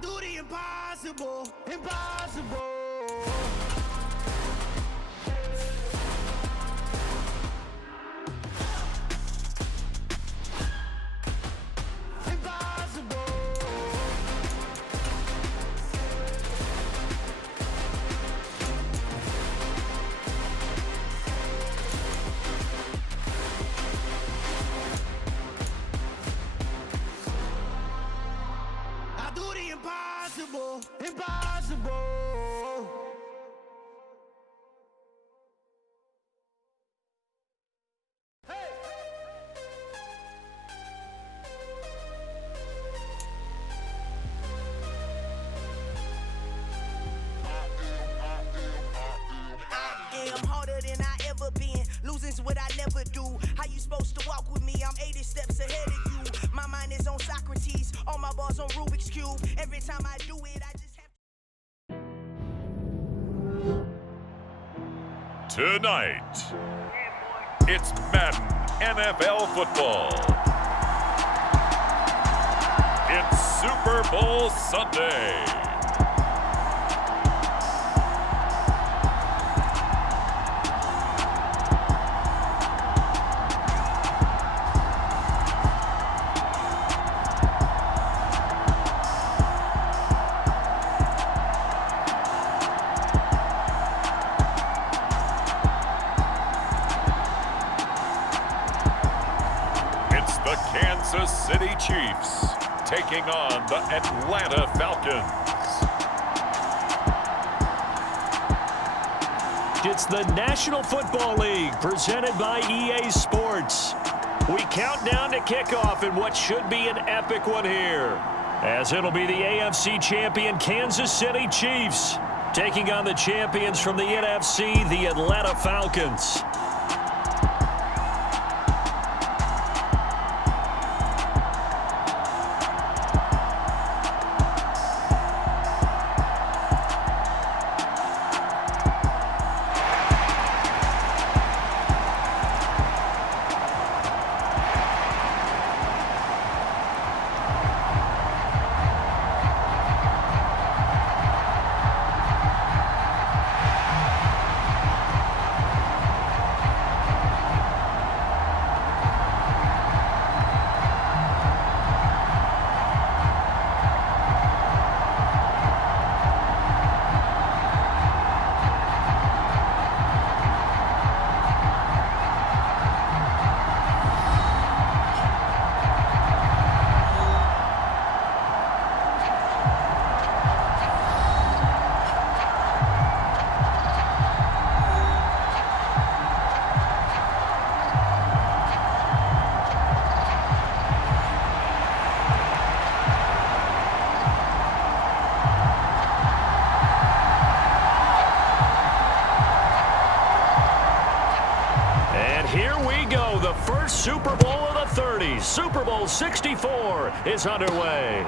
do the impossible, impossible. Impossible, impossible. Hey. I am harder than I ever been. Losing's what I never do. How you supposed to walk with me? I'm 80 steps ahead of you. My mind is on Socrates. All my bars on Rubik's Cube. Every time I do it, I just have Tonight, it's Madden NFL football. It's Super Bowl Sunday. The Kansas City Chiefs taking on the Atlanta Falcons. It's the National Football League presented by EA Sports. We count down to kickoff in what should be an epic one here, as it'll be the AFC champion Kansas City Chiefs taking on the champions from the NFC, the Atlanta Falcons. Super Bowl of the 30s. Super Bowl 64 is underway.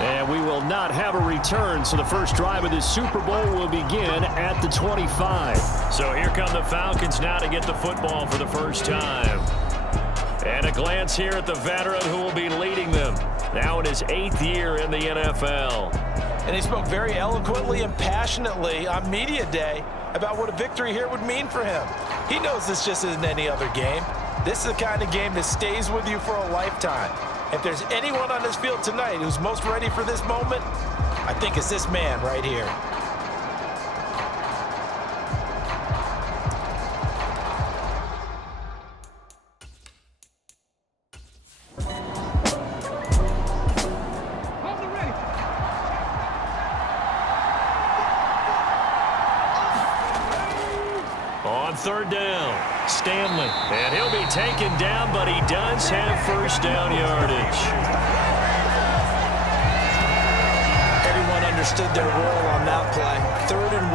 And we will not have a return, so the first drive of this Super Bowl will begin at the 25. So here come the Falcons now to get the football for the first time. And a glance here at the veteran who will be leading them. Now in his 8th year in the NFL. And he spoke very eloquently and passionately on media day about what a victory here would mean for him. He knows this just isn't any other game. This is the kind of game that stays with you for a lifetime. If there's anyone on this field tonight who's most ready for this moment, I think it's this man right here. On third down, Stanley. And he'll be taken down, but he does have first down yardage. Everyone understood their role on that play. 3rd and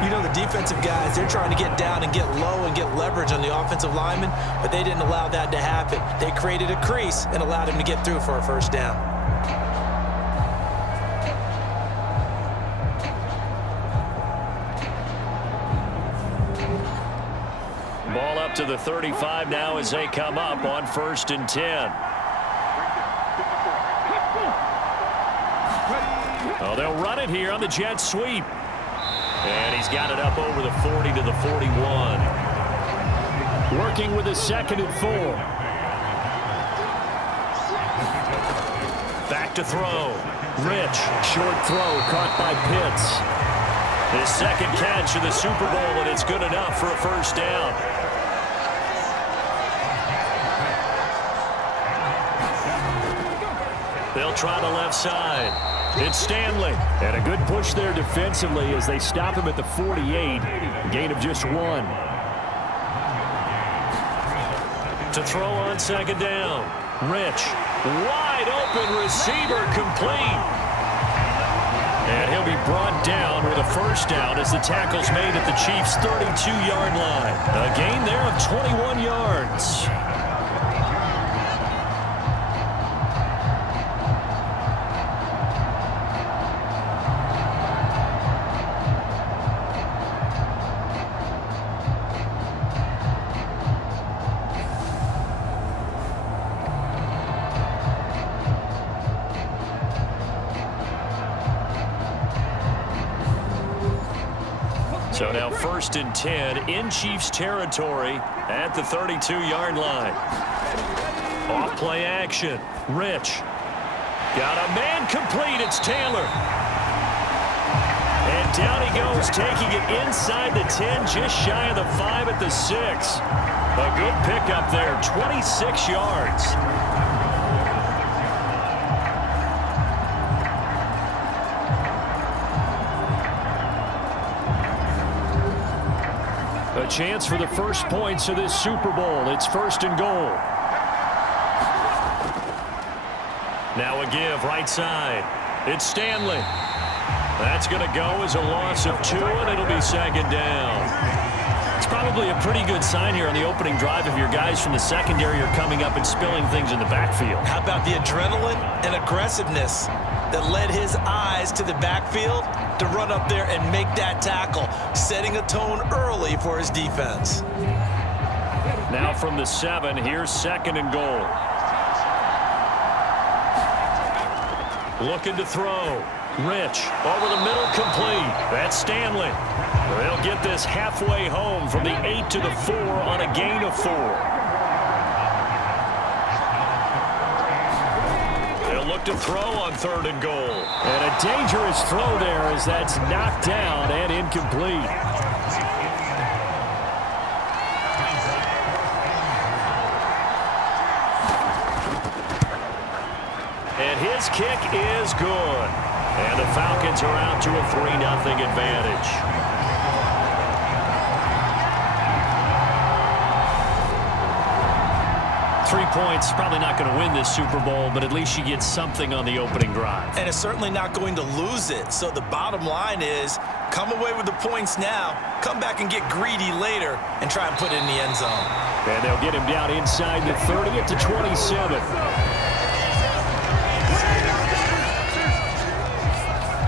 1, you know the defensive guys, they're trying to get down and get low and get leverage on the offensive lineman, but they didn't allow that to happen. They created a crease and allowed him to get through for a first down. Ball up to the 35 now as they come up on 1st and 10. Oh, they'll run it here on the jet sweep. And he's got it up over the 40 to the 41. Working with a 2nd and 4. Back to throw. Rich, short throw, caught by Pitts. His 2nd catch of the Super Bowl, and it's good enough for a 1st down. They'll try the left side. It's Stanley. And a good push there defensively as they stop him at the 48. Gain of just 1. To throw on 2nd down. Rich. Wide open receiver complete. And he'll be brought down with a 1st down as the tackle's made at the Chiefs' 32-yard line. A gain there of 21 yards. So now 1st and 10 in Chiefs territory at the 32-yard line. Off play action. Rich. Got a man complete. It's Taylor. And down he goes, taking it inside the 10, just shy of the 5 at the 6. A good pickup there, 26 yards. A chance for the first points of this Super Bowl. It's 1st and goal. Now a give right side. It's Stanley. That's going to go as a loss of 2, and it'll be 2nd down. It's probably a pretty good sign here on the opening drive if your guys from the secondary are coming up and spilling things in the backfield. How about the adrenaline and aggressiveness that led his eyes to the backfield to run up there and make that tackle, setting a tone early for his defense. Now from the 7, here's 2nd and goal. Looking to throw. Rich, over the middle, complete. That's Stanley. They'll get this halfway home from the 8 to the 4 on a gain of 4. They'll look to throw on 3rd and goal. And a dangerous throw there as that's knocked down and incomplete. And his kick is good. And the Falcons are out to a 3-0 advantage. Three points, probably not going to win this Super Bowl, but at least you get something on the opening drive. And it's certainly not going to lose it. So the bottom line is, come away with the points now, come back and get greedy later, and try and put it in the end zone. And they'll get him down inside the 30 at the 27.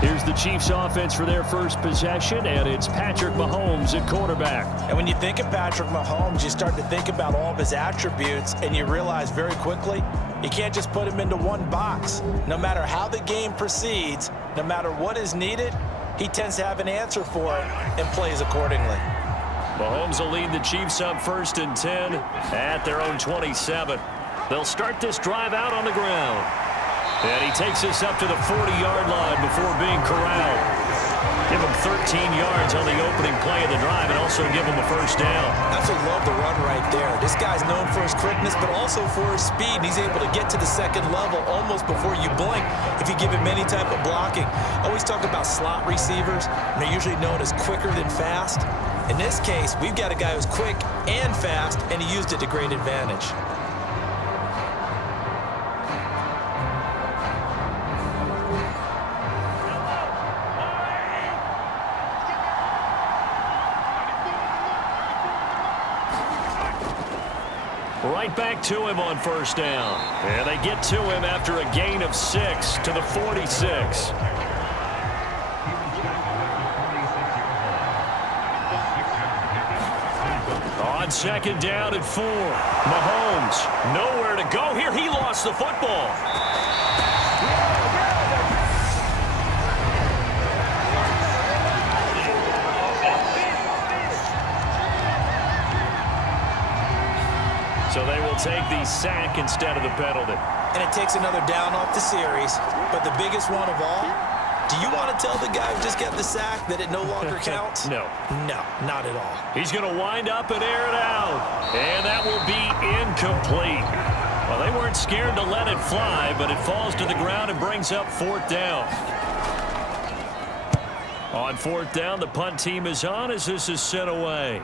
Here's the Chiefs offense for their first possession, and it's Patrick Mahomes at quarterback. And when you think of Patrick Mahomes, you start to think about all of his attributes, and you realize very quickly you can't just put him into one box. No matter how the game proceeds, no matter what is needed, he tends to have an answer for it and plays accordingly. Mahomes will lead the Chiefs up 1st and 10 at their own 27. They'll start this drive out on the ground. And he takes us up to the 40-yard line before being corralled. Give him 13 yards on the opening play of the drive and also give him a 1st down. Absolutely love the run right there. This guy's known for his quickness, but also for his speed. And he's able to get to the 2nd level almost before you blink if you give him any type of blocking. I always talk about slot receivers, and they're usually known as quicker than fast. In this case, we've got a guy who's quick and fast, and he used it to great advantage. Right back to him on 1st down. And they get to him after a gain of 6 to the 46. On 2nd down and 4. Mahomes, nowhere to go here. He lost the football. So they will take the sack instead of the penalty. And it takes another down off the series. But the biggest one of all, do you want to tell the guy who just got the sack that it no longer counts? No. No, not at all. He's going to wind up and air it out. And that will be incomplete. Well, they weren't scared to let it fly, but it falls to the ground and brings up 4th down. On 4th down, the punt team is on as this is sent away.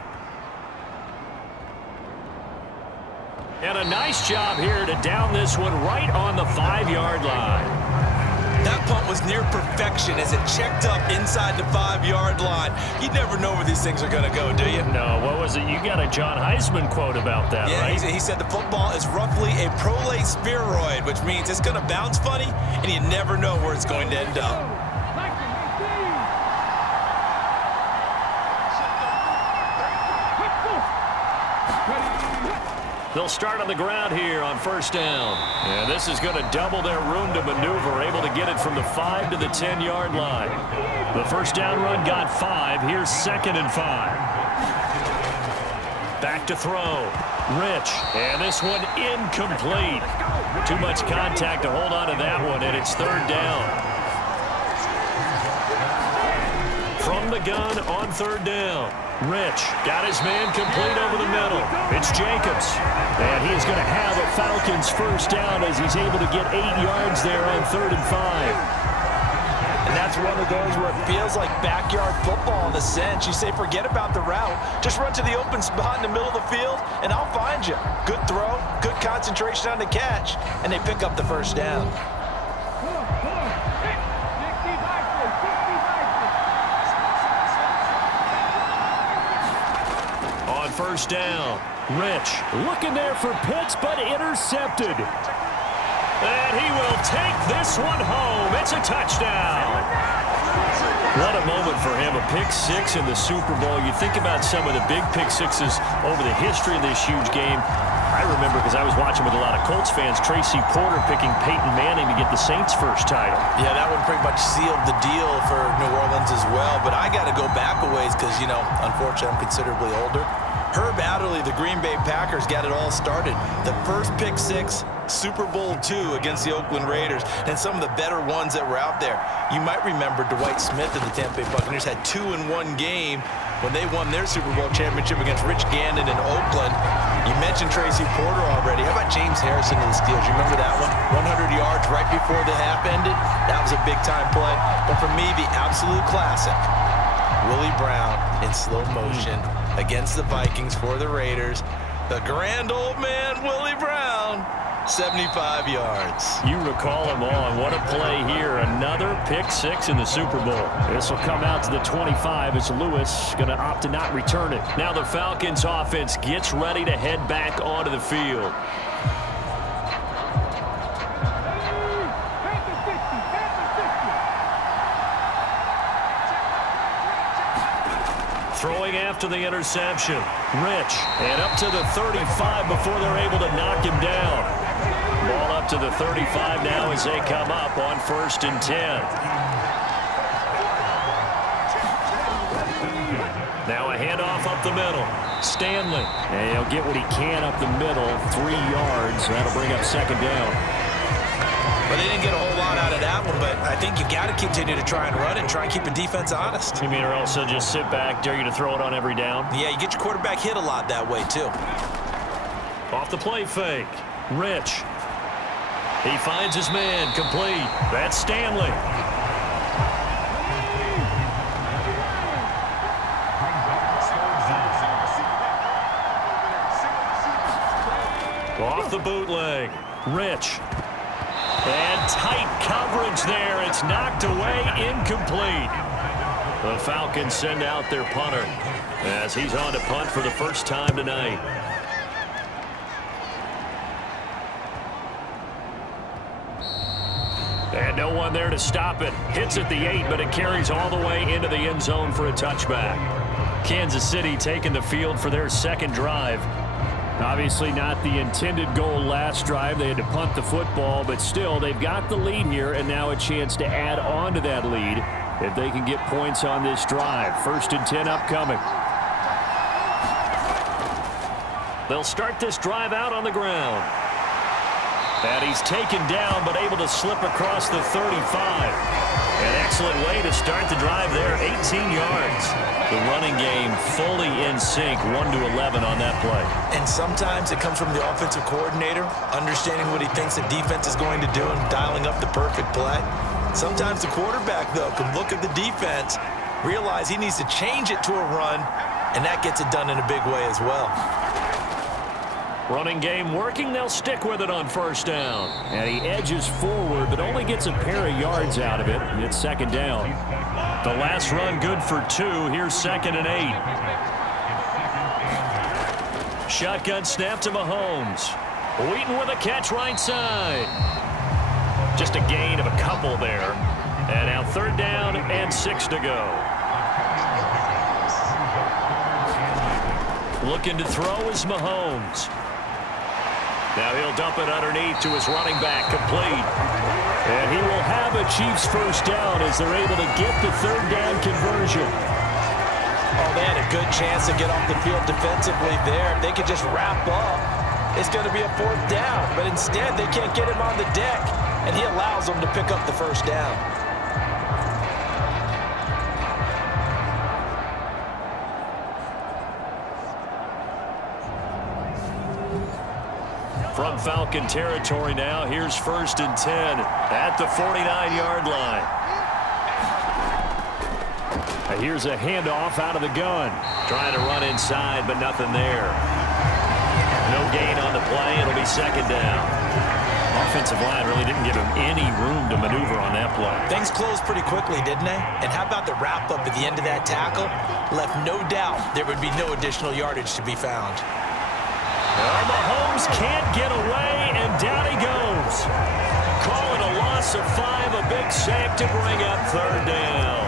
And a nice job here to down this one right on the 5-yard line. That punt was near perfection as it checked up inside the 5-yard line. You never know where these things are going to go, do you? No, what was it? You got a John Heisman quote about that, yeah, right? He said the football is roughly a prolate spheroid, which means it's going to bounce funny, and you never know where it's going to end up. They'll start on the ground here on 1st down. And this is going to double their room to maneuver, able to get it from the 5 to the 10-yard line. The 1st down run got 5. Here's 2nd and 5. Back to throw. Rich. And this one incomplete. Too much contact to hold on to that one, and it's 3rd down. From the gun on 3rd down. Rich got his man complete over the middle. It's Jacobs. And he's going to have a Falcons 1st down as he's able to get 8 yards there on 3rd and 5. And that's one of those where it feels like backyard football in a sense. You say, forget about the route. Just run to the open spot in the middle of the field, and I'll find you. Good throw, good concentration on the catch, and they pick up the 1st down. On 1st down, Rich looking there for Pitts, but intercepted. And he will take this one home. It's a touchdown. What a moment for him, a pick 6 in the Super Bowl. You think about some of the big pick 6s over the history of this huge game. I remember, because I was watching with a lot of Colts fans, Tracy Porter picking Peyton Manning to get the Saints' first title. Yeah, that one pretty much sealed the deal for New Orleans as well. But I got to go back a ways because, you know, unfortunately, I'm considerably older. Herb Adderley, the Green Bay Packers, got it all started. The first pick 6, Super Bowl II against the Oakland Raiders, and some of the better ones that were out there. You might remember Dwight Smith and the Tampa Bay Buccaneers had 2 in one game when they won their Super Bowl championship against Rich Gannon in Oakland. You mentioned Tracy Porter already. How about James Harrison and the Steelers? You remember that one? 100 yards right before the half ended? That was a big-time play. But for me, the absolute classic, Willie Brown in slow motion against the Vikings for the Raiders. The grand old man, Willie Brown, 75 yards. You recall him on. What a play here. Another pick 6 in the Super Bowl. This will come out to the 25 as Lewis going to opt to not return it. Now the Falcons offense gets ready to head back onto the field. Throwing after the interception. Rich. And up to the 35 before they're able to knock him down. Ball up to the 35 now as they come up on 1st and 10. Now a handoff up the middle. Stanley. And he'll get what he can up the middle. 3 yards. That'll bring up 2nd down. But they didn't get a whole lot out of that one, but I think you got to continue to try and run and try and keep the defense honest. You mean or else they'll just sit back, dare you to throw it on every down? Yeah, you get your quarterback hit a lot that way, too. Off the play fake. Rich. He finds his man complete. That's Stanley. Off the bootleg. Rich. And tight coverage there. It's knocked away, incomplete. The Falcons send out their punter as he's on to punt for the first time tonight. And no one there to stop it. Hits at the 8, but it carries all the way into the end zone for a touchback. Kansas City taking the field for their 2nd drive. Obviously not the intended goal last drive. They had to punt the football, but still they've got the lead here and now a chance to add on to that lead if they can get points on this drive. 1st and 10 upcoming. They'll start this drive out on the ground. And he's taken down, but able to slip across the 35. An excellent way to start the drive there, 18 yards. The running game fully in sync, 1-11 on that play. And sometimes it comes from the offensive coordinator, understanding what he thinks the defense is going to do and dialing up the perfect play. Sometimes the quarterback, though, can look at the defense, realize he needs to change it to a run, and that gets it done in a big way as well. Running game working, they'll stick with it on first down. And he edges forward, but only gets a pair of yards out of it. It's second down. The last run good for 2. Here's 2nd and 8. Shotgun snap to Mahomes. Wheaton with a catch right side. Just a gain of a couple there. And now 3rd down and 6 to go. Looking to throw is Mahomes. Now he'll dump it underneath to his running back, complete. And he will have a Chiefs first down as they're able to get the 3rd down conversion. Oh, they had a good chance to get off the field defensively there. If they could just wrap up, it's going to be a 4th down. But instead, they can't get him on the deck, and he allows them to pick up the first down. From Falcon territory now, here's 1st and 10 at the 49-yard line. Here's a handoff out of the gun. Trying to run inside, but nothing there. No gain on the play. It'll be 2nd down. Offensive line really didn't give him any room to maneuver on that play. Things closed pretty quickly, didn't they? And how about the wrap-up at the end of that tackle? Left no doubt there would be no additional yardage to be found. Well, Mahomes can't get away, and down he goes. Calling a loss of 5, a big sack to bring up 3rd down.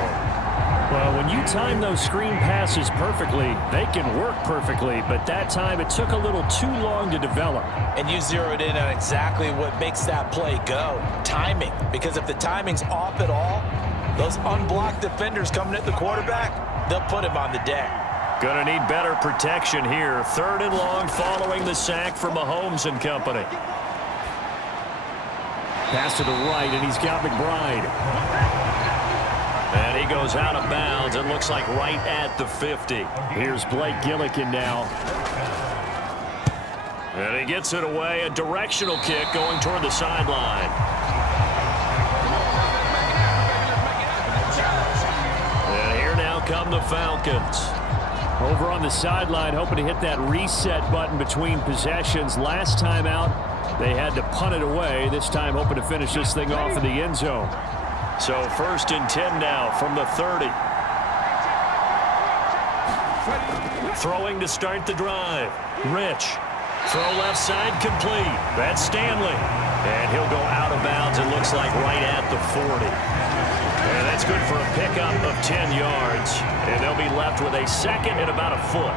Well, when you time those screen passes perfectly, they can work perfectly, but that time it took a little too long to develop. And you zeroed in on exactly what makes that play go, timing. Because if the timing's off at all, those unblocked defenders coming at the quarterback, they'll put him on the deck. Gonna need better protection here. 3rd and long following the sack from Mahomes and company. Pass to the right, and he's got McBride. And he goes out of bounds. It looks like right at the 50. Here's Blake Gillikin now. And he gets it away. A directional kick going toward the sideline. And here now come the Falcons. Over on the sideline, hoping to hit that reset button between possessions. Last time out, they had to punt it away. This time, hoping to finish this thing off in the end zone. So 1st and 10 now from the 30. Throwing to start the drive. Rich. Throw left side complete. That's Stanley. And he'll go out of bounds, it looks like right at the 40. And that's good for a pickup of 10 yards. And they'll be left with a 2nd and about a foot.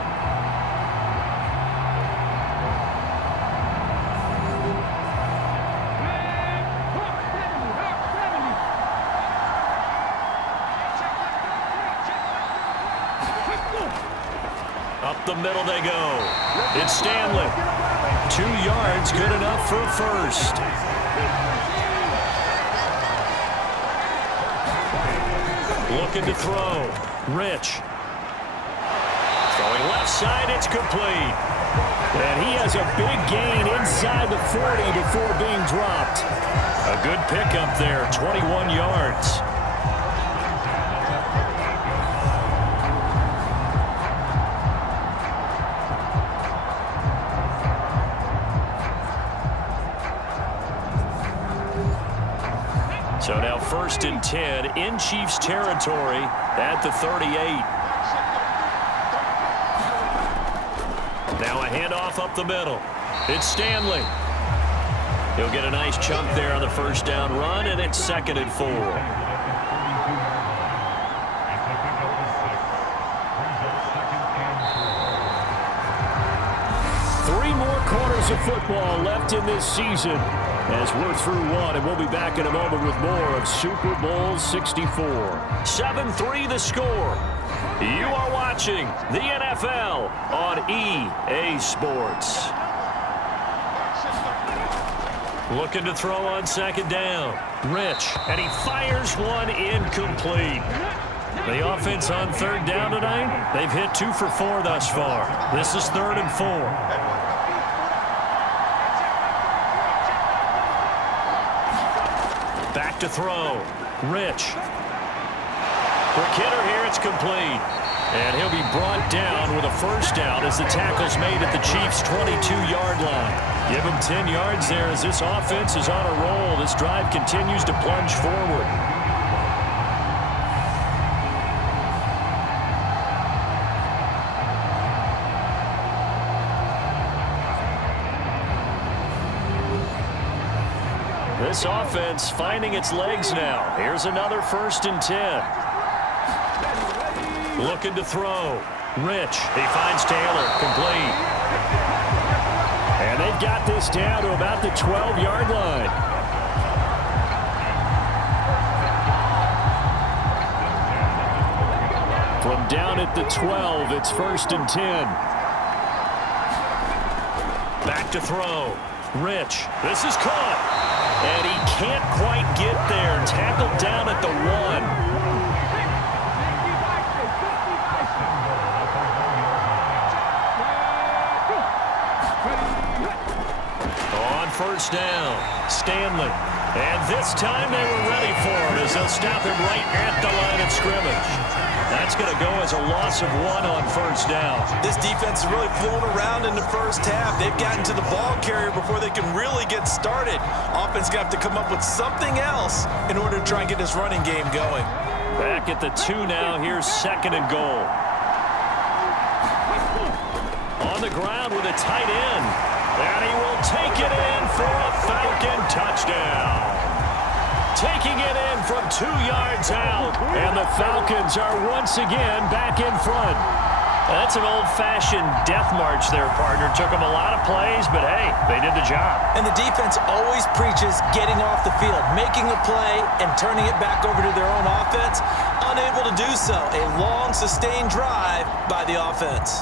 Up the middle they go. It's Stanley. 2 yards, good enough for a first. Looking to throw. Rich. Throwing left side, it's complete. And he has a big gain inside the 40 before being dropped. A good pickup there, 21 yards. So now 1st and 10 in Chiefs territory at the 38. Now a handoff up the middle. It's Stanley. He'll get a nice chunk there on the first down run, and it's 2nd and 4. Three more quarters of football left in this season as we're through one, and we'll be back in a moment with more of Super Bowl 64. 7-3 the score. You are watching the NFL on EA Sports. Looking to throw on second down. Rich, and he fires one incomplete. The offense on third down tonight, they've hit 2 for 4 thus far. This is 3rd and 4. Back to throw. Rich. Quick hitter here, it's complete. And he'll be brought down with a first down as the tackle's made at the Chiefs' 22-yard line. Give him 10 yards there as this offense is on a roll. This drive continues to plunge forward. This offense finding its legs now. Here's another 1st and 10. Looking to throw. Rich. He finds Taylor. Complete. And they've got this down to about the 12-yard line. From down at the 12, it's 1st and 10. Back to throw. Rich. This is caught. And he can't quite get there. Tackled down at the 1. First down, Stanley. And this time they were ready for him as they'll stop him right at the line of scrimmage. That's going to go as a loss of 1 on first down. This defense is really flown around in the first half. They've gotten to the ball carrier before they can really get started. Offense going to have to come up with something else in order to try and get this running game going. Back at the 2 now. Here's 2nd and goal. On the ground with a tight end. And he will take it in for a Falcon touchdown. Taking it in from 2 yards out. And the Falcons are once again back in front. That's an old-fashioned death march there, partner. Took them a lot of plays, but hey, they did the job. And the defense always preaches getting off the field, making a play, and turning it back over to their own offense. Unable to do so. A long, sustained drive by the offense.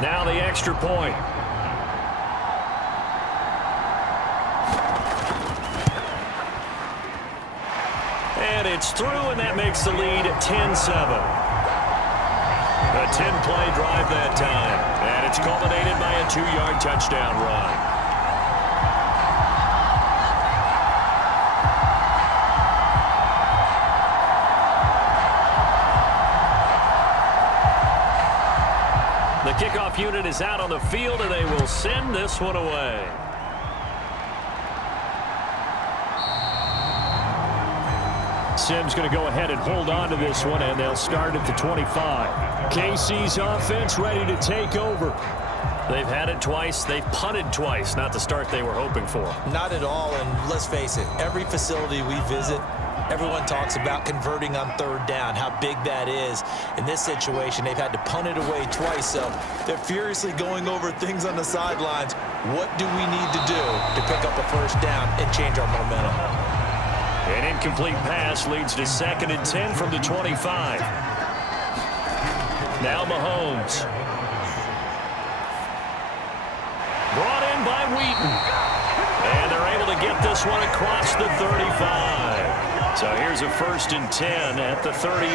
Now the extra point. And it's through, and that makes the lead 10-7. A 10-play drive that time. And it's culminated by a 2-yard touchdown run. The kickoff unit is out on the field, and they will send this one away. Simms going to go ahead and hold on to this one, and they'll start at the 25. KC's offense ready to take over. They've had it twice. They've punted twice. Not the start they were hoping for. Not at all, and let's face it, every facility we visit, everyone talks about converting on 3rd down, how big that is. In this situation, they've had to punt it away twice, so they're furiously going over things on the sidelines. What do we need to do to pick up a first down and change our momentum? An incomplete pass leads to 2nd and 10 from the 25. Now Mahomes. Brought in by Wheaton. And they're able to get this one across the 35. So here's a 1st and 10 at the 38.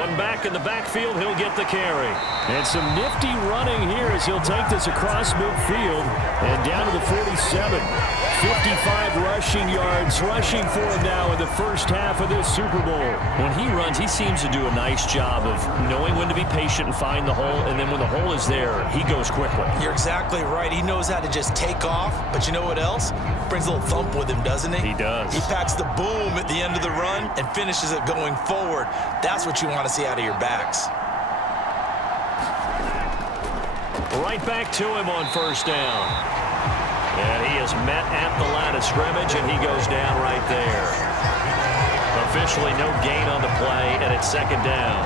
One back in the backfield, he'll get the carry. And some nifty running here as he'll take this across midfield and down to the 47. 55 rushing yards, rushing for him now in the first half of this Super Bowl. When he runs, he seems to do a nice job of knowing when to be patient and find the hole, and then when the hole is there, he goes quickly. You're exactly right. He knows how to just take off, but you know what else? Brings a little thump with him, doesn't he? He does. He packs the boom at the end of the run and finishes it going forward. That's what you want to see out of your backs. Right back to him on first down. And he is met at the line of scrimmage, and he goes down right there. Officially no gain on the play, and it's 2nd down.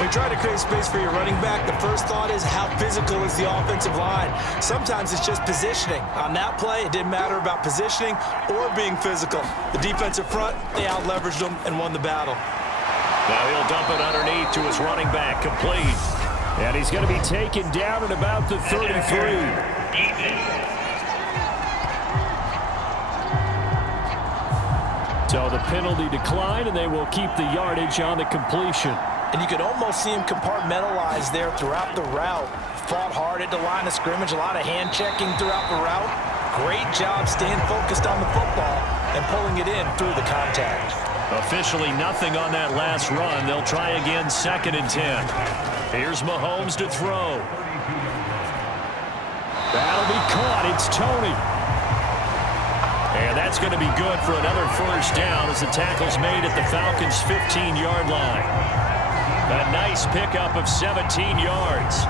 When you try to create space for your running back, the first thought is how physical is the offensive line. Sometimes it's just positioning. On that play, it didn't matter about positioning or being physical. The defensive front, they out-leveraged them and won the battle. Now he'll dump it underneath to his running back, complete. And he's going to be taken down at about the 33. So the penalty declined, and they will keep the yardage on the completion. And you could almost see him compartmentalize there throughout the route. Fought hard at the line of scrimmage, a lot of hand checking throughout the route. Great job staying focused on the football and pulling it in through the contact. Officially nothing on that last run. They'll try again, 2nd and 10. Here's Mahomes to throw. That'll be caught. It's Tony. And that's going to be good for another first down as the tackle's made at the Falcons' 15-yard line. A nice pickup of 17 yards.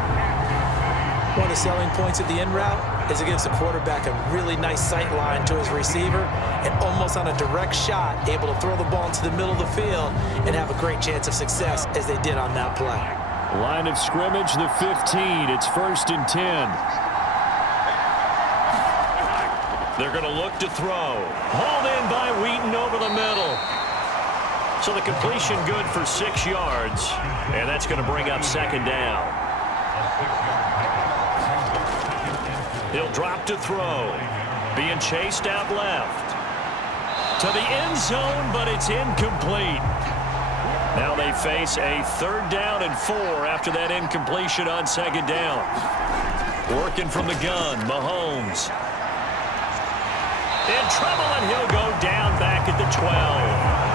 One of the selling points of the in route is it gives the quarterback a really nice sight line to his receiver and almost on a direct shot able to throw the ball into the middle of the field and have a great chance of success as they did on that play. Line of scrimmage, the 15. It's 1st and 10. They're going to look to throw. Hauled in by Wheaton over the middle. So the completion good for 6 yards. And that's going to bring up 2nd down. He'll drop to throw. Being chased out left. To the end zone, but it's incomplete. Now they face a 3rd down and 4 after that incompletion on 2nd down. Working from the gun, Mahomes. In trouble, and he'll go down back at the 12.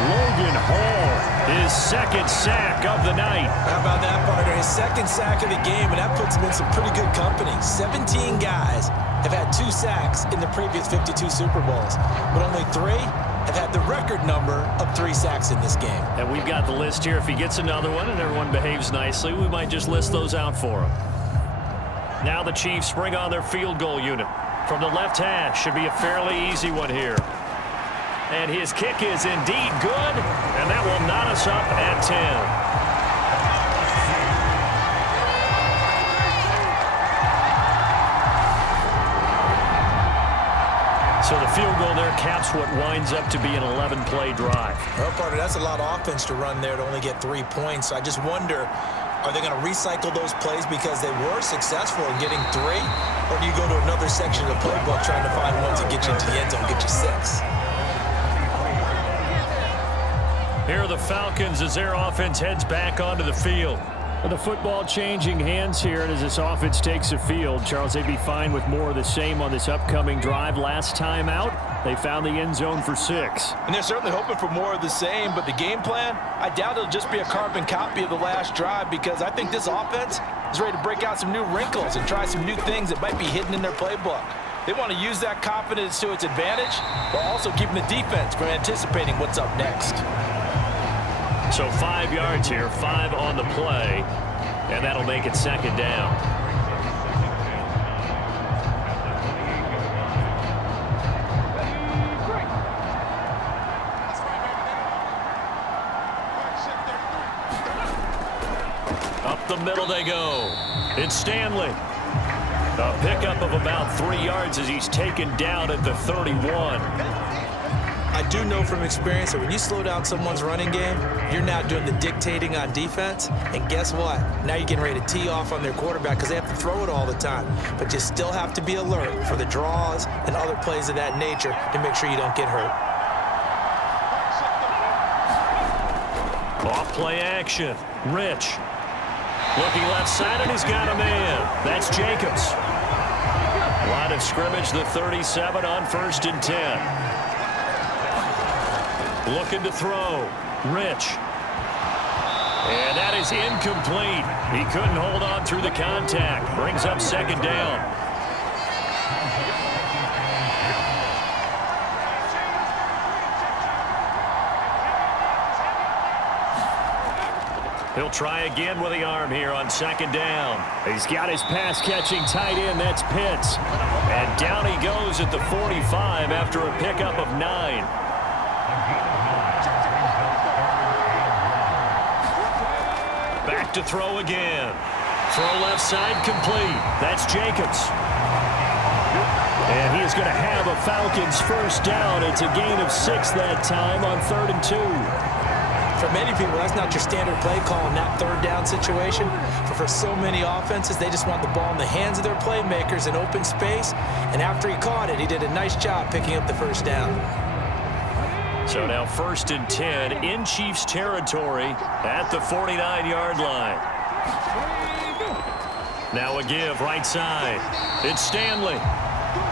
Logan Hall, his 2nd sack of the night. How about that, partner? His 2nd sack of the game, and that puts him in some pretty good company. 17 guys have had 2 sacks in the previous 52 Super Bowls, but only 3 have had the record number of 3 sacks in this game. And we've got the list here. If he gets another one and everyone behaves nicely, we might just list those out for him. Now the Chiefs bring on their field goal unit. From the left hash, should be a fairly easy one here. And his kick is indeed good, and that will knot us up at 10. So the field goal there caps what winds up to be an 11-play drive. Well, partner, that's a lot of offense to run there to only get 3 points. I just wonder, are they going to recycle those plays because they were successful in getting 3? Or do you go to another section of the playbook trying to find ones that get you into the end zone, get you 6? Here are the Falcons as their offense heads back onto the field. The football changing hands here, and as this offense takes the field, Charles, they'd be fine with more of the same on this upcoming drive. Last time out, they found the end zone for 6. And they're certainly hoping for more of the same, but the game plan, I doubt it'll just be a carbon copy of the last drive because I think this offense is ready to break out some new wrinkles and try some new things that might be hidden in their playbook. They want to use that confidence to its advantage while also keeping the defense from anticipating what's up next. So 5 yards here, 5 on the play, and that'll make it 2nd down. Up the middle they go. It's Stanley. A pickup of about 3 yards as he's taken down at the 31. I do know from experience that when you slow down someone's running game, you're now doing the dictating on defense. And guess what? Now you're getting ready to tee off on their quarterback because they have to throw it all the time. But you still have to be alert for the draws and other plays of that nature to make sure you don't get hurt. Off play action. Rich. Looking left side, and he's got a man. That's Jacobs. Line of scrimmage, the 37 on 1st and 10. Looking to throw. Rich. And that is incomplete. He couldn't hold on through the contact. Brings up 2nd down. He'll try again with the arm here on 2nd down. He's got his pass-catching tight end. That's Pitts. And down he goes at the 45 after a pickup of 9. look to throw again. Throw left side complete. That's Jacobs. And he is going to have a Falcons first down. It's a gain of 6 that time on 3rd and 2. For many people, that's not your standard play call in that third down situation. But for so many offenses, they just want the ball in the hands of their playmakers in open space. And after he caught it, he did a nice job picking up the first down. So now 1st and 10 in Chiefs territory at the 49-yard line. Now a give right side. It's Stanley.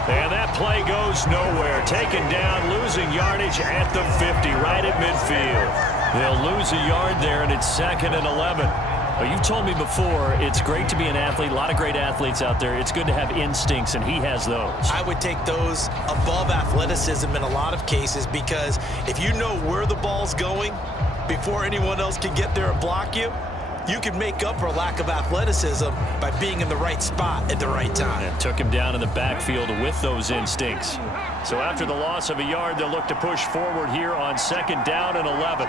And that play goes nowhere. Taken down, losing yardage at the 50, right at midfield. They'll lose a yard there, and it's 2nd and 11. Well, you've told me before, it's great to be an athlete. A lot of great athletes out there. It's good to have instincts, and he has those. I would take those above athleticism in a lot of cases, because if you know where the ball's going before anyone else can get there and block you, you can make up for a lack of athleticism by being in the right spot at the right time. And took him down in the backfield with those instincts. So after the loss of a yard, they'll look to push forward here on 2nd down and 11.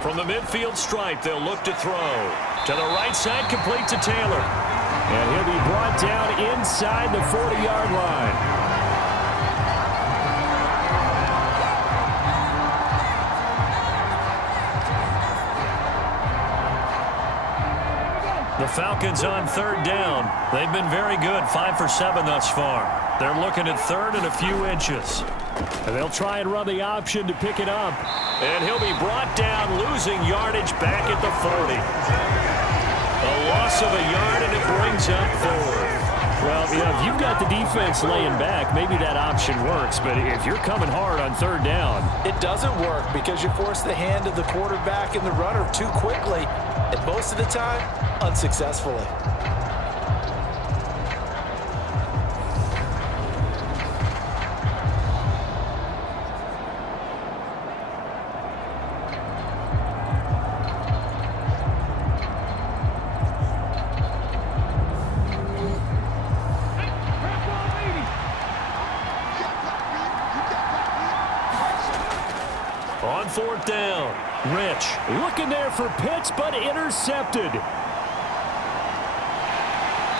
From the midfield stripe, they'll look to throw. To the right side, complete to Taylor. And he'll be brought down inside the 40-yard line. The Falcons on 3rd down. They've been very good, 5 for 7 thus far. They're looking at 3rd and a few inches. And they'll try and run the option to pick it up. And he'll be brought down, losing yardage back at the 40. A loss of a yard, and it brings up 4th. Well, you know, if you've got the defense laying back, maybe that option works. But if you're coming hard on 3rd down, it doesn't work because you force the hand of the quarterback and the runner too quickly. And most of the time, unsuccessfully. On 4th down, Rich looking there for Pitts, but intercepted.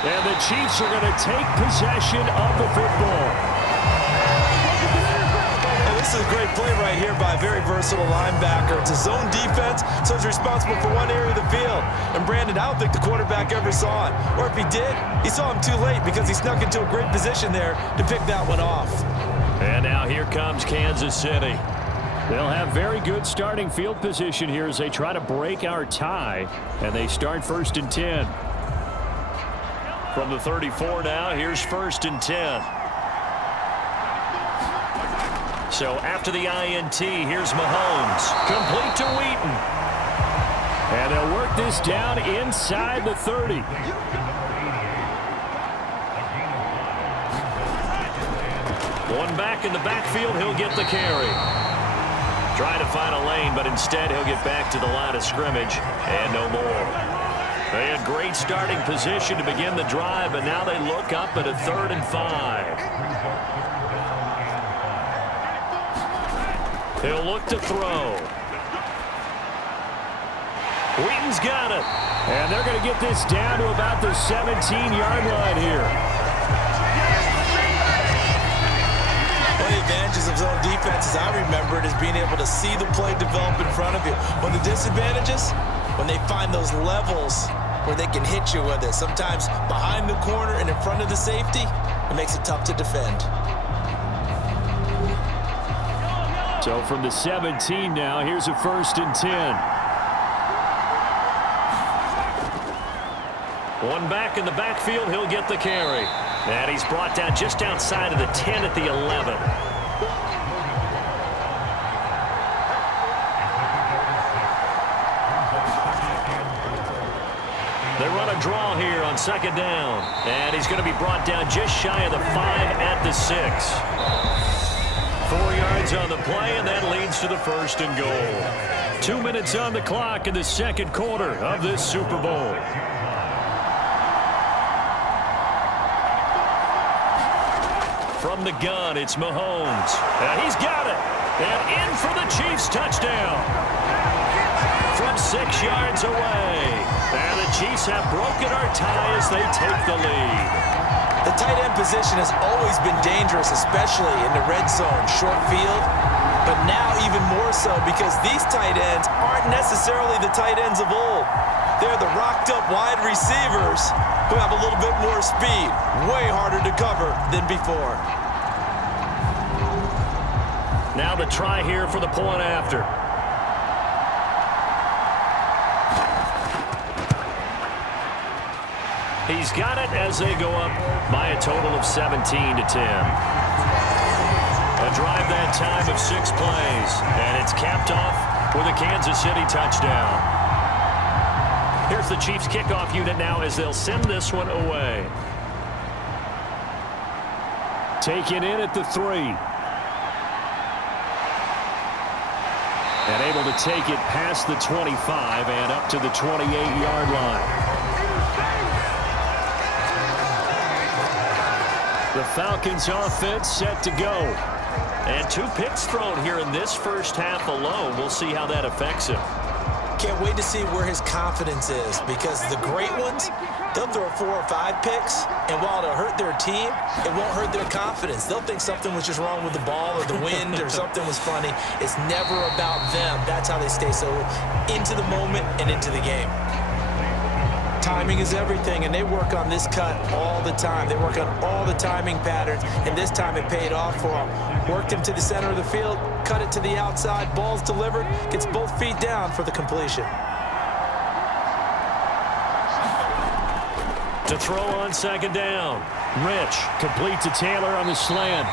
And the Chiefs are going to take possession of the football. And this is a great play right here by a very versatile linebacker. It's a zone defense, so he's responsible for one area of the field. And Brandon, I don't think the quarterback ever saw it. Or if he did, he saw him too late because he snuck into a great position there to pick that one off. And now here comes Kansas City. They'll have very good starting field position here as they try to break our tie. And they start 1st and 10. From the 34 now, here's 1st and 10. So after the INT, here's Mahomes. Complete to Wheaton. And they'll work this down inside the 30. One back in the backfield, he'll get the carry. Trying to find a lane, but instead he'll get back to the line of scrimmage and no more. They had great starting position to begin the drive, but now they look up at a 3rd and 5. He'll look to throw. Wheaton's got it. And they're going to get this down to about the 17-yard line here. One of the advantages of zone defense, as I remember it, is being able to see the play develop in front of you. One of the disadvantages, when they find those levels where they can hit you with it, sometimes behind the corner and in front of the safety, it makes it tough to defend. So from the 17 now, here's a 1st and 10. One back in the backfield, he'll get the carry. And he's brought down just outside of the 10 at the 11. They run a draw here on 2nd down. And he's going to be brought down just shy of the 5 at the 6. 4 yards on the play, and that leads to the 1st and goal. 2 minutes on the clock in the 2nd quarter of this Super Bowl. From the gun, it's Mahomes. And he's got it. And in for the Chiefs touchdown. From 6 yards away. And the Chiefs have broken our tie as they take the lead. The tight end position has always been dangerous, especially in the red zone, short field. But now even more so because these tight ends aren't necessarily the tight ends of old. They're the rocked-up wide receivers who have a little bit more speed. Way harder to cover than before. Now the try here for the point after. He's got it as they go up by a total of 17-10. A drive that time of 6 plays, and it's capped off with a Kansas City touchdown. Here's the Chiefs kickoff unit now as they'll send this one away. Taken in at the 3. And able to take it past the 25 and up to the 28-yard line. The Falcons offense set to go. And 2 picks thrown here in this first half alone. We'll see how that affects him. Can't wait to see where his confidence is because the great ones, they'll throw 4 or 5 picks, and while it'll hurt their team, it won't hurt their confidence. They'll think something was just wrong with the ball or the wind or something was funny. It's never about them. That's how they stay so into the moment and into the game. Timing is everything, and they work on this cut all the time. They work on all the timing patterns, and this time it paid off for them. Worked him to the center of the field, cut it to the outside, ball's delivered, gets both feet down for the completion. To throw on second down. Rich complete to Taylor on the slant.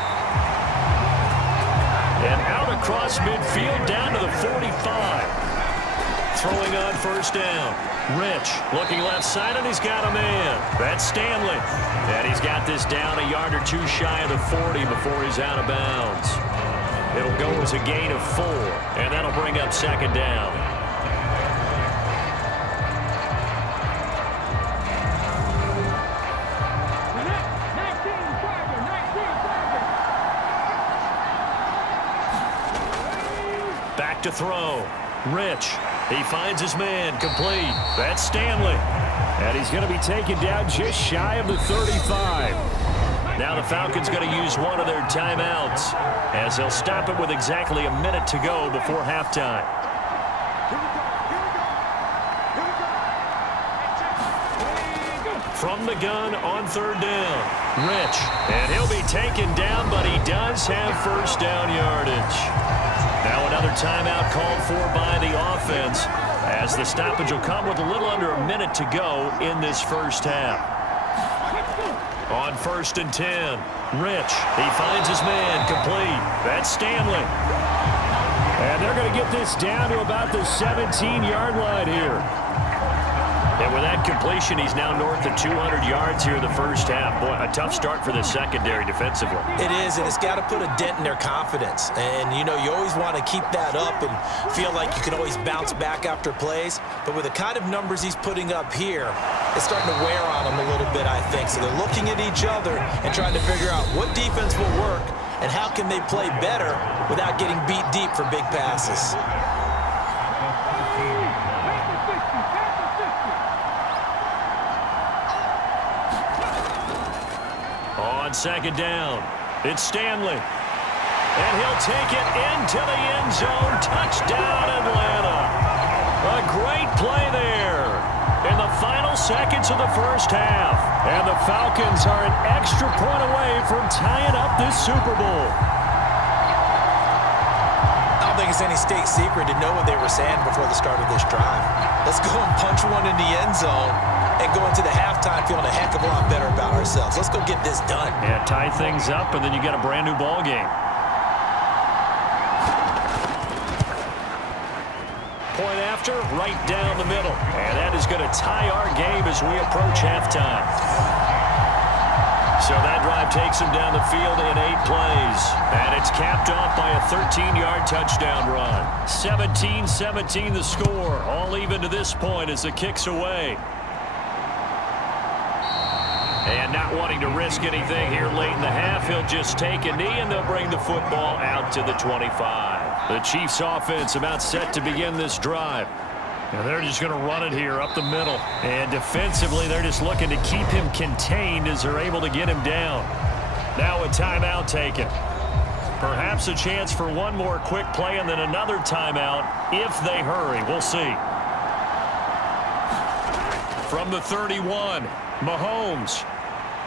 And out across midfield down to the 45. Throwing on first down. Rich looking left side, and he's got a man. That's Stanley. And he's got this down a yard or 2 shy of the 40 before he's out of bounds. It'll go as a gain of 4, and that'll bring up second down. Back to throw. Rich. He finds his man, complete. That's Stanley. And he's going to be taken down just shy of the 35. Now the Falcons going to use one of their timeouts as they'll stop it with exactly a minute to go before halftime. From the gun on third down. Rich. And he'll be taken down, but he does have first down yardage. Now another timeout called for by the offense as the stoppage will come with a little under a minute to go in this first half. On 1st and 10, Rich. He finds his man, complete. That's Stanley. And they're going to get this down to about the 17-yard line here. And with that completion, he's now north of 200 yards here in the first half. Boy, a tough start for the secondary defensively. It is, and it's got to put a dent in their confidence. And, you know, you always want to keep that up and feel like you can always bounce back after plays. But with the kind of numbers he's putting up here, it's starting to wear on them a little bit, I think. So they're looking at each other and trying to figure out what defense will work and how can they play better without getting beat deep for big passes. On second down, it's Stanley. And he'll take it into the end zone. Touchdown, Atlanta. A great play there in the final seconds of the first half. And the Falcons are an extra point away from tying up this Super Bowl. I don't think it's any state secret to know what they were saying before the start of this drive. Let's go and punch one in the end zone and go into the halftime feeling a heck of a lot better about ourselves. Let's go get this done. Yeah, tie things up, and then you get a brand new ball game. Point after, right down the middle. And that is going to tie our game as we approach halftime. So that drive takes him down the field in 8 plays. And it's capped off by a 13-yard touchdown run. 17-17 the score. All even to this point as the kick's away. And not wanting to risk anything here late in the half, half, he'll just take a knee, and they'll bring the football out to the 25. The Chiefs offense about set to begin this drive. And they're just going to run it here up the middle. And defensively, they're just looking to keep him contained as they're able to get him down. Now a timeout taken. Perhaps a chance for one more quick play and then another timeout if they hurry. We'll see. From the 31, Mahomes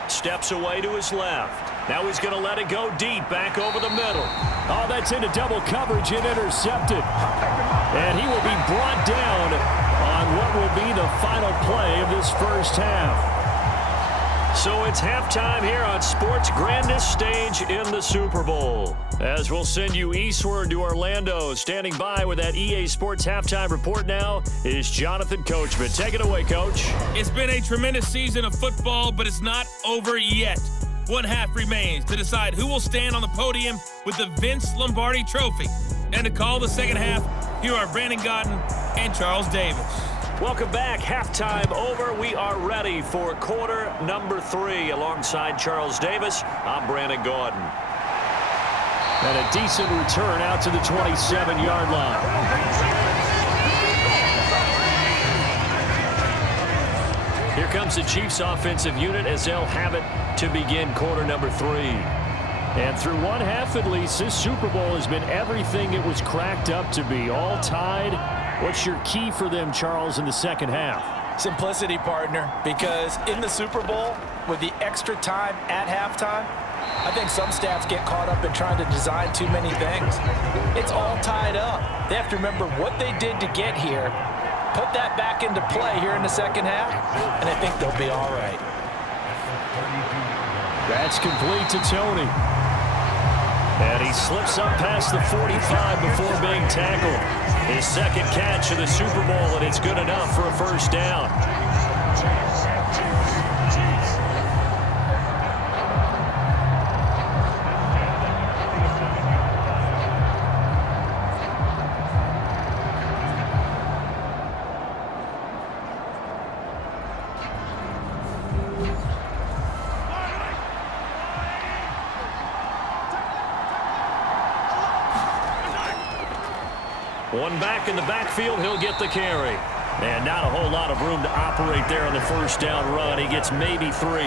steps away to his left. Now he's going to let it go deep back over the middle. Oh, that's into double coverage and intercepted. And he will be brought down on what will be the final play of this first half. So it's halftime here on sports' grandest stage in the Super Bowl. As we'll send you eastward to Orlando, standing by with that EA Sports halftime report now is Jonathan Coachman. Take it away, Coach. It's been a tremendous season of football, but it's not over yet. One half remains to decide who will stand on the podium with the Vince Lombardi Trophy. And to call the second half, here are Brandon Gaudin and Charles Davis. Welcome back. Halftime over. We are ready for quarter number 3. Alongside Charles Davis, I'm Brandon Gaudin. And a decent return out to the 27-yard line. Here comes the Chiefs offensive unit as they'll have it to begin quarter number 3. And through one half at least, this Super Bowl has been everything it was cracked up to be. All tied. What's your key for them, Charles, in the second half? Simplicity, partner, because in the Super Bowl, with the extra time at halftime, I think some staffs get caught up in trying to design too many things. It's all tied up. They have to remember what they did to get here, put that back into play here in the second half, and I think they'll be all right. That's complete to Tony. And he slips up past the 45 before being tackled. His second catch of the Super Bowl, and it's good enough for a first down. One back in the backfield, he'll get the carry. And not a whole lot of room to operate there on the first down run. He gets maybe 3.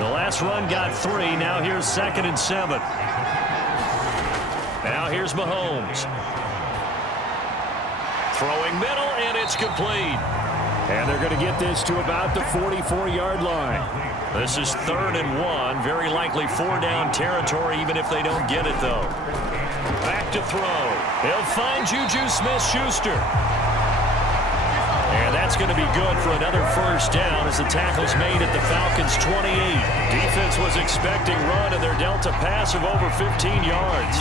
The last run got 3. Now here's 2nd and 7. Now here's Mahomes. Throwing middle, and it's complete. And they're going to get this to about the 44-yard line. This is 3rd and 1. Very likely 4-down territory, even if they don't get it, though. Back to throw. He'll find Juju Smith-Schuster. And that's going to be good for another first down as the tackle's made at the Falcons' 28. Defense was expecting run, and they're dealt a pass of over 15 yards.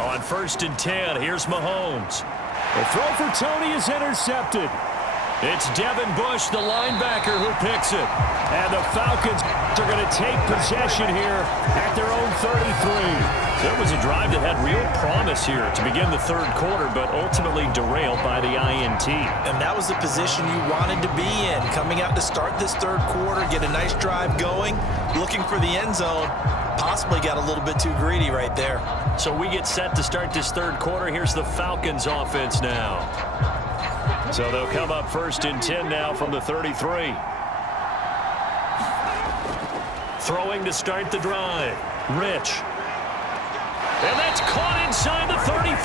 On 1st and 10, here's Mahomes. The throw for Tony is intercepted. It's Devin Bush, the linebacker, who picks it. And the Falcons are going to take possession here at their own 33. There was a drive that had real promise here to begin the third quarter, but ultimately derailed by the INT. And that was the position you wanted to be in. Coming out to start this third quarter, get a nice drive going, looking for the end zone. Possibly got a little bit too greedy right there. So we get set to start this third quarter. Here's the Falcons offense now. So they'll come up 1st and 10 now from the 33. Throwing to start the drive. Rich. And that's caught inside the 35.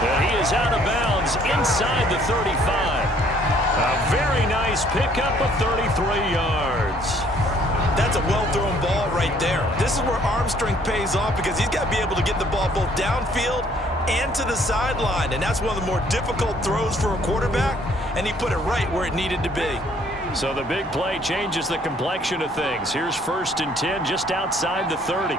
And he is out of bounds inside the 35. A very nice pickup of 33 yards. That's a well-thrown ball right there. This is where arm strength pays off because he's got to be able to get the ball both downfield and to the sideline. And that's one of the more difficult throws for a quarterback, and he put it right where it needed to be. So the big play changes the complexion of things. Here's 1st and 10 just outside the 30.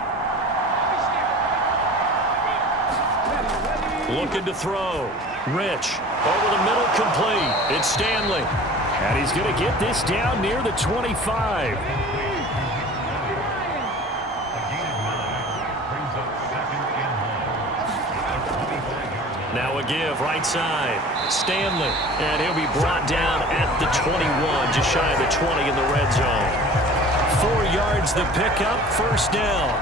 Looking to throw. Rich. Over the middle, complete. It's Stanley. And he's going to get this down near the 25. Now a give, right side. Stanley. And he'll be brought down at the 21, just shy of the 20 in the red zone. 4 yards the pickup, first down.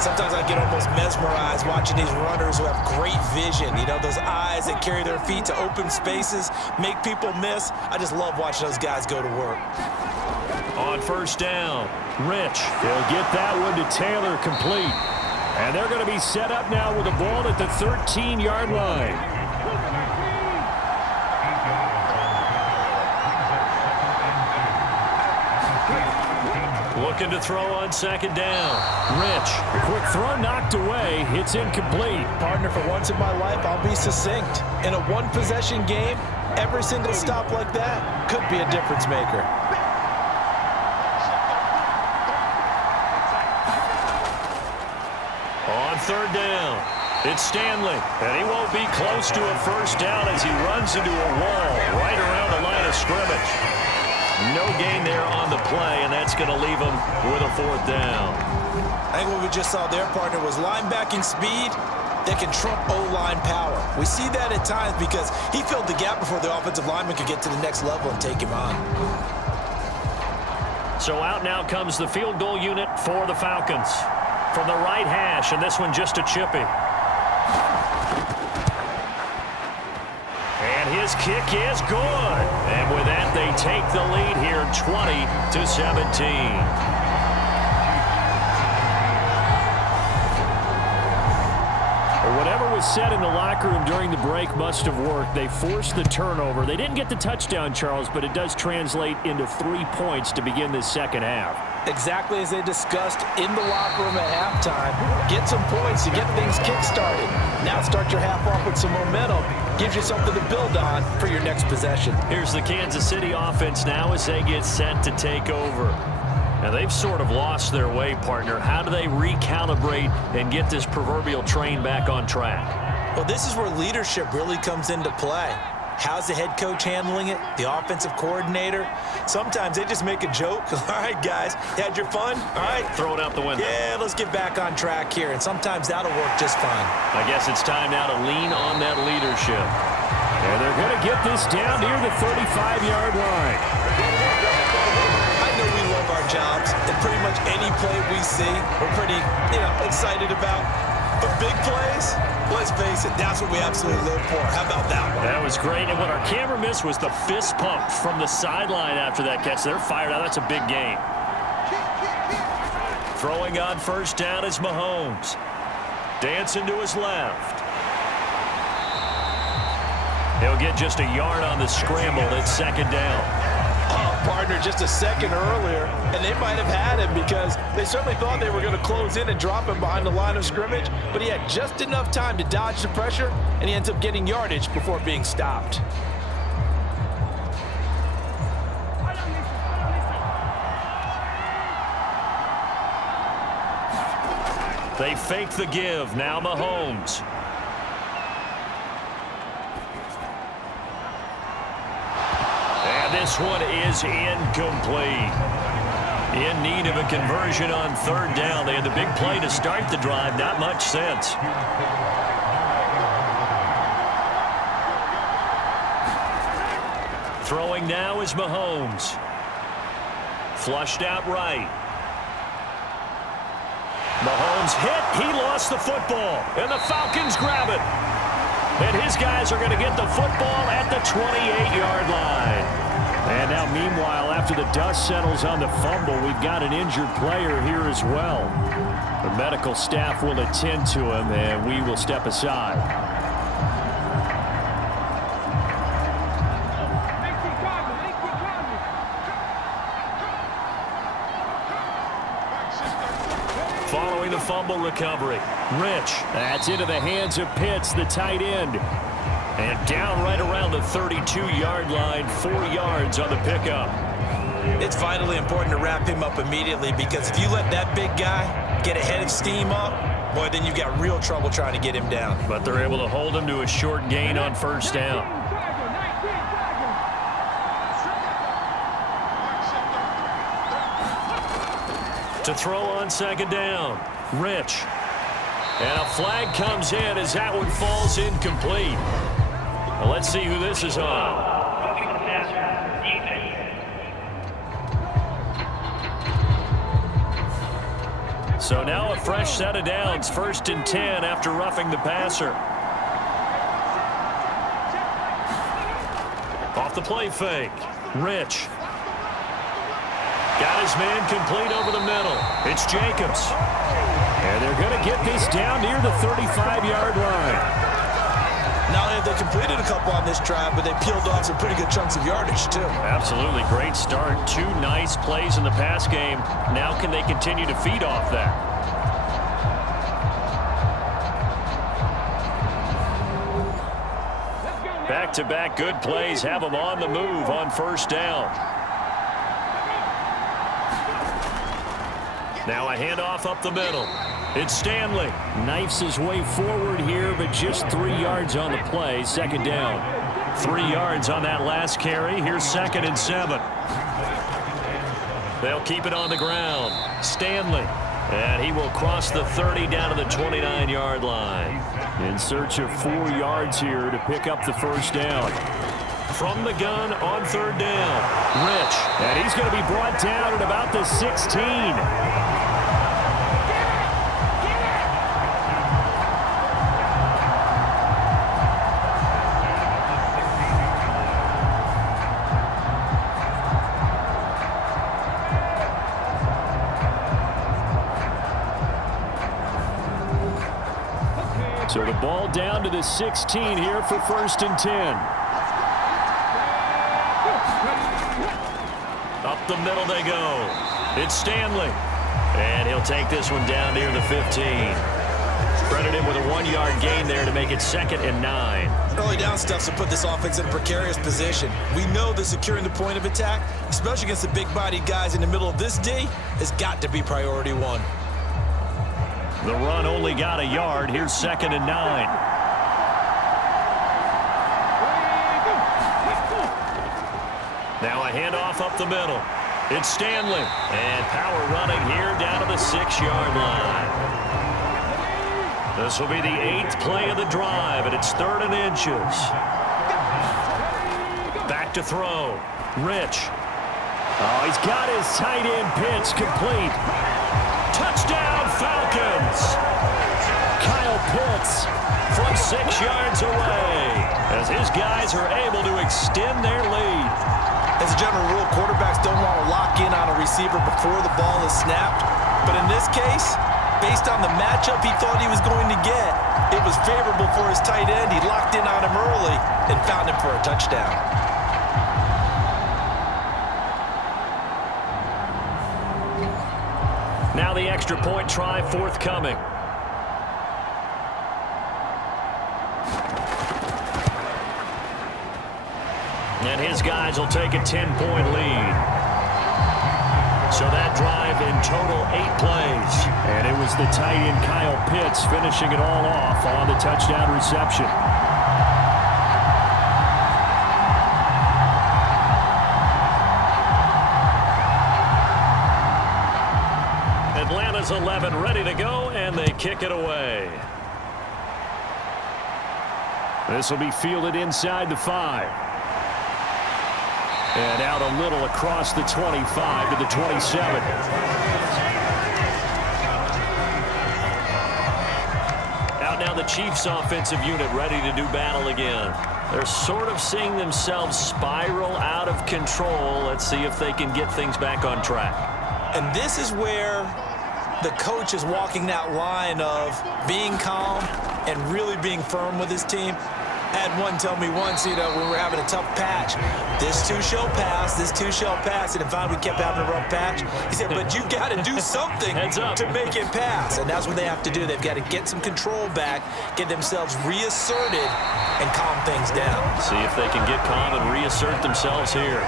Sometimes I get almost mesmerized watching these runners who have great vision. You know, those eyes that carry their feet to open spaces, make people miss. I just love watching those guys go to work. On first down, Rich. He'll get that one to Taylor, complete. And they're going to be set up now with the ball at the 13-yard line. Looking to throw on second down. Rich, quick throw knocked away. It's incomplete. Partner, for once in my life, I'll be succinct. In a one-possession game, every single stop like that could be a difference maker. On third down, it's Stanley. And he won't be close to a first down as he runs into a wall right around the line of scrimmage. No gain there on the play, and that's going to leave him with a fourth down. I think what we just saw there, partner, was linebacking speed that can trump O-line power. We see that at times because he filled the gap before the offensive lineman could get to the next level and take him on. So out now comes the field goal unit for the Falcons. From the right hash, and this one just a chippy. And his kick is good. And with that, they take the lead here, 20-17. Whatever was said in the locker room during the break must have worked. They forced the turnover. They didn't get the touchdown, Charles, but it does translate into 3 points to begin this second half. Exactly as they discussed in the locker room at halftime. Get some points to get things kick-started. Now start your half off with some momentum. Gives you something to build on for your next possession. Here's the Kansas City offense now as they get set to take over. Now, they've sort of lost their way, partner. How do they recalibrate and get this proverbial train back on track? Well, this is where leadership really comes into play. How's the head coach handling it? The offensive coordinator? Sometimes they just make a joke. All right, guys, you had your fun? All right. Throw it out the window. Yeah, let's get back on track here. And sometimes that'll work just fine. I guess it's time now to lean on that leadership. And they're going to get this down near the 35-yard line. I know we love our jobs, and pretty much any play we see, we're pretty, excited about. But big plays, let's face it, that's what we absolutely live for. How about that one? That was great. And what our camera missed was the fist pump from the sideline after that catch. They're fired out. That's a big gain. Throwing on first down is Mahomes. Dancing to his left. He'll get just a yard on the scramble. It's second down. Partner just a second earlier, and they might have had him because they certainly thought they were going to close in and drop him behind the line of scrimmage, but he had just enough time to dodge the pressure, and he ends up getting yardage before being stopped. They fake the give. Now Mahomes. This one is incomplete. In need of a conversion on third down. They had the big play to start the drive. Not much sense. Throwing now is Mahomes. Flushed out right. Mahomes hit. He lost the football. And the Falcons grab it. And his guys are going to get the football at the 28-yard line. And now, meanwhile, after the dust settles on the fumble, we've got an injured player here as well. The medical staff will attend to him, and we will step aside. Following the fumble recovery, Rich. That's into the hands of Pitts, the tight end. And down right around the 32-yard line, 4 yards on the pickup. It's vitally important to wrap him up immediately because if you let that big guy get a head of steam up, boy, then you've got real trouble trying to get him down. But they're able to hold him to a short gain on first down. To throw on second down. Rich. And a flag comes in as that one falls incomplete. Well, let's see who this is on. So now a fresh set of downs, 1st and 10 after roughing the passer. Off the play fake. Rich. Got his man complete over the middle. It's Jacobs. And they're going to get this down near the 35-yard line. Not only have they completed a couple on this drive, but they peeled off some pretty good chunks of yardage, too. Absolutely. Great start. 2 nice plays in the pass game. Now can they continue to feed off that? Back-to-back good plays have them on the move on 1st down. Now a handoff up the middle. It's Stanley. Knifes his way forward here, but just 3 yards on the play. 2nd down. 3 yards on that last carry. Here's 2nd and 7. They'll keep it on the ground. Stanley. And he will cross the 30 down to the 29-yard line. In search of 4 yards here to pick up the 1st down. From the gun on 3rd down. Rich. And he's going to be brought down at about the 16. So the ball down to the 16 here for 1st and 10. Up the middle they go. It's Stanley. And he'll take this one down near the 15. Credit him with a 1-yard gain there to make it 2nd and 9. Early down stuff to put this offense in a precarious position. We know that securing the point of attack, especially against the big-bodied guys in the middle of this D, has got to be priority 1. The run only got a yard. Here's 2nd and 9. Now a handoff up the middle. It's Stanley. And power running here down to the 6-yard line. This will be the 8th play of the drive, and it's 3rd and inches. Back to throw. Rich. Oh, he's got his tight end pitch complete. Touchdown, Falcons! Kyle Pitts from 6 yards away as his guys are able to extend their lead. As a general rule, quarterbacks don't want to lock in on a receiver before the ball is snapped. But in this case, based on the matchup he thought he was going to get, it was favorable for his tight end. He locked in on him early and found him for a touchdown. Now the extra point try forthcoming. And his guys will take a 10-point lead. So that drive in total 8 plays. And it was the tight end Kyle Pitts finishing it all off on the touchdown reception. Atlanta's 11 ready to go, and they kick it away. This will be fielded inside the 5. And out a little across the 25 to the 27. Out now the Chiefs offensive unit ready to do battle again. They're sort of seeing themselves spiral out of control. Let's see if they can get things back on track. And this is where the coach is walking that line of being calm and really being firm with his team. I had one tell me once, when we were having a tough patch, this too shall pass, this too shall pass. And finally we kept having a rough patch. He said, but you got to do something to make it pass. And that's what they have to do. They've got to get some control back, get themselves reasserted, and calm things down. See if they can get calm and reassert themselves here.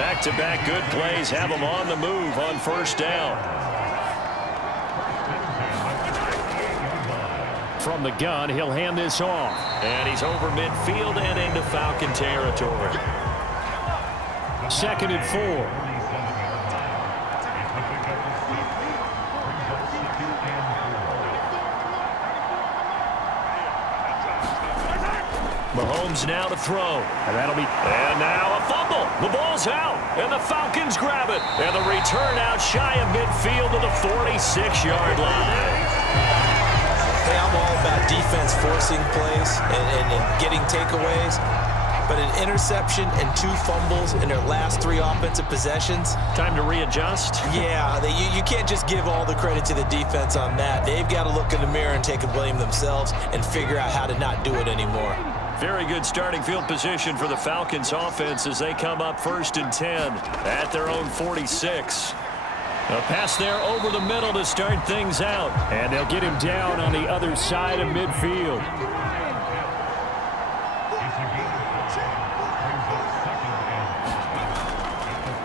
Back-to-back good plays have them on the move on 1st down. From the gun, he'll hand this off. And he's over midfield and into Falcon territory. 2nd and 4. Mahomes now to throw. And now a fumble. The ball's out. And the Falcons grab it. And the return out shy of midfield to the 46-yard line. Hey, I'm all about defense forcing plays and getting takeaways. But an interception and 2 fumbles in their last 3 offensive possessions. Time to readjust. Yeah, you can't just give all the credit to the defense on that. They've got to look in the mirror and take a blame themselves and figure out how to not do it anymore. Very good starting field position for the Falcons offense as they come up 1st and 10 at their own 46. A pass there over the middle to start things out. And they'll get him down on the other side of midfield.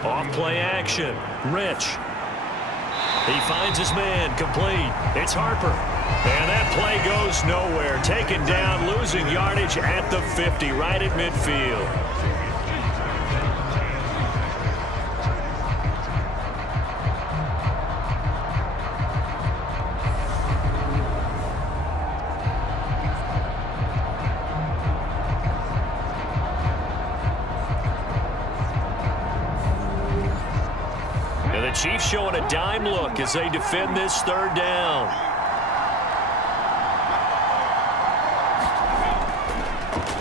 Off play action. Rich. He finds his man, complete. It's Harper. And that play goes nowhere. Taken down, losing yardage at the 50, right at midfield. And the Chiefs showing a dime look as they defend this 3rd down.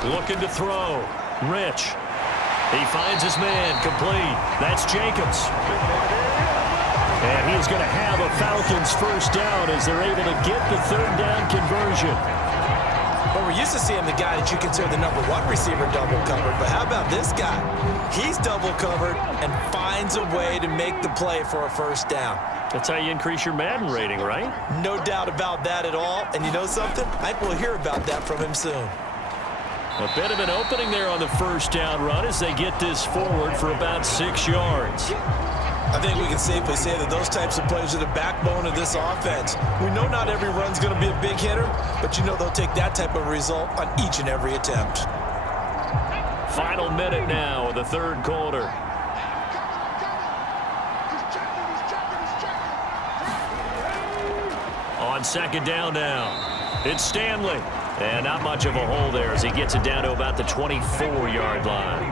Looking to throw. Rich. He finds his man, complete. That's Jacobs. And he's going to have a Falcons 1st down as they're able to get the 3rd down conversion. Well, we're used to seeing the guy that you consider the number 1 receiver double covered, but how about this guy? He's double covered and finds a way to make the play for a 1st down. That's how you increase your Madden rating, right? No doubt about that at all. And you know something? I think we'll hear about that from him soon. A bit of an opening there on the 1st down run as they get this forward for about 6 yards. I think we can safely say that those types of plays are the backbone of this offense. We know not every run's going to be a big hitter, but you know they'll take that type of result on each and every attempt. Final minute now of the 3rd quarter. On 2nd down now, it's Stanley. And not much of a hole there as he gets it down to about the 24-yard line.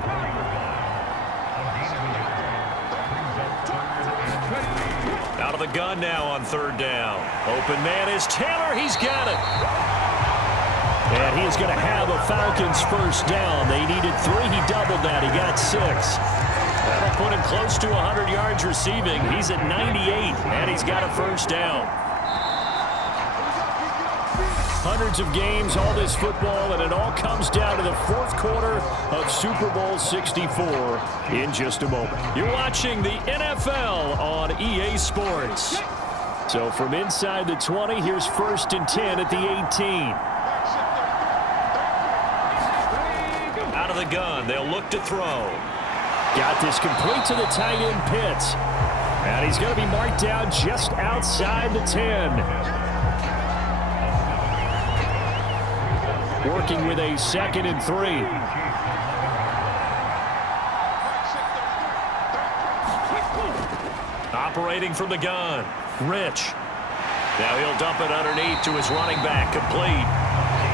Out of the gun now on 3rd down. Open man is Taylor. He's got it. And he's going to have a Falcons 1st down. They needed 3. He doubled that. He got 6. That'll put him close to 100 yards receiving. He's at 98, and he's got a 1st down. Hundreds of games, all this football, and it all comes down to the 4th quarter of Super Bowl 64 in just a moment. You're watching the NFL on EA Sports. So from inside the 20, here's 1st and 10 at the 18. Out of the gun, they'll look to throw. Got this complete to the tight end Pitts. And he's going to be marked down just outside the 10. Working with a 2nd and 3. Operating from the gun. Rich. Now he'll dump it underneath to his running back, complete.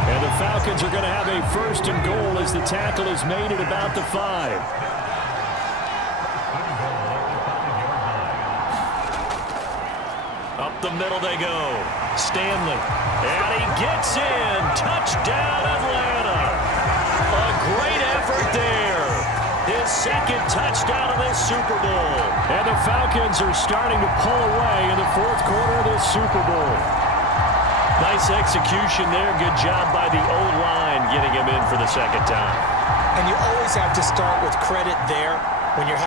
And the Falcons are going to have a 1st and goal as the tackle is made at about the 5. Up the middle they go. Stanley. And he gets in. Touchdown, Atlanta. A great effort there. His 2nd touchdown of this Super Bowl. And the Falcons are starting to pull away in the 4th quarter of this Super Bowl. Nice execution there. Good job by the O-line getting him in for the 2nd time. And you always have to start with credit there when you're